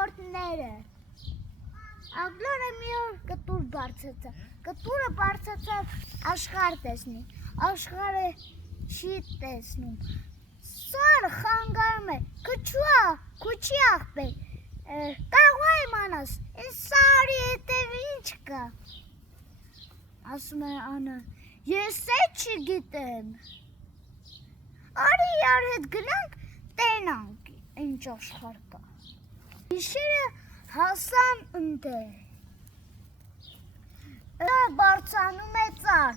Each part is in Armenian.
ժողովուրդները։ Ագլորը մի օր կտուր բարձացավ, կտուրը բարձացավ աշխարհ տեսնի, աշխարհը չի տեսնում, սար խանգարում է, քուչի աղբեր, կարող է իմանաս, ինձ սարի հետև ինչ կա, ասում է անը, ես էդ չգիտեմ, արի իրար հետ գնանք, տենանք ինչ աշխարհ կա, գիշերը հասան ընդեր, բարձանում է ծառ,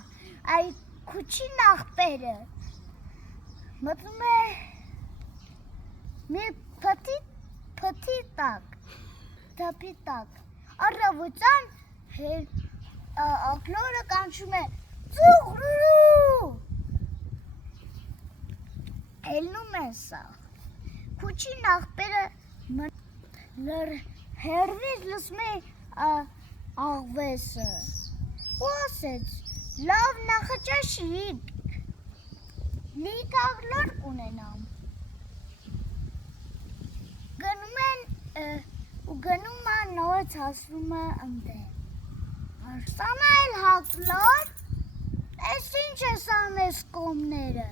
այ քուչի աղբերը, մտնում է մի փթի տակ, առավոտյան ակլորը կանչում է ծուղրու, ելնում է սա, քուչի աղբերը հերվից լսում է աղվեսը, ու ասեց, լավ նախաճաշիկ, լիք աղլոր կունենամ, գնում է նորից հասնում է ընդեր, սանա էլ հաղլոր, ես ինչ է սանես կոմները,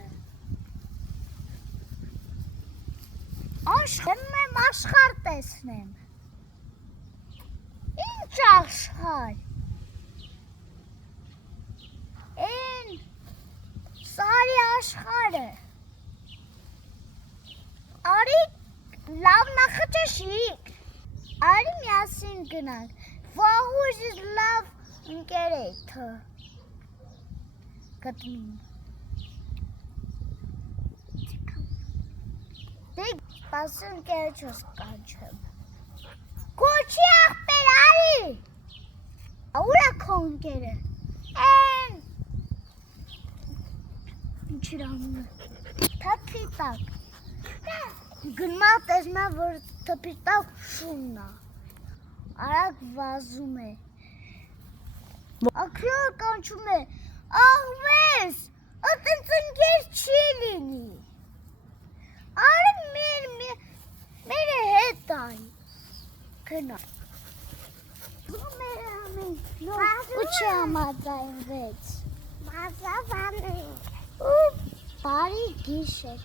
գնում եմ աշխարհ տեսնեմ, ինչ աշխարհ, են սարի աշխարհը, արի լավ նախաճաշիկ, արի միասին գնանք, վաղուց լավ ընկեր էիքը գտնում, դե պասը ընկերը չոս կանչեմ, քուչի աղբեր արի, ուր է քո ընկերը, են, ինչ իրանում է, թփի տակ, գնում է տեսնում է, որ թփի տակ շունն է, արագ վազում է, ակլոր կանչում է, աղվես, ըտենց ընկեր չի լինի, արի մերը հետ այ, գնա, ու չհամաձայնվեց, ու բարի գիշեր,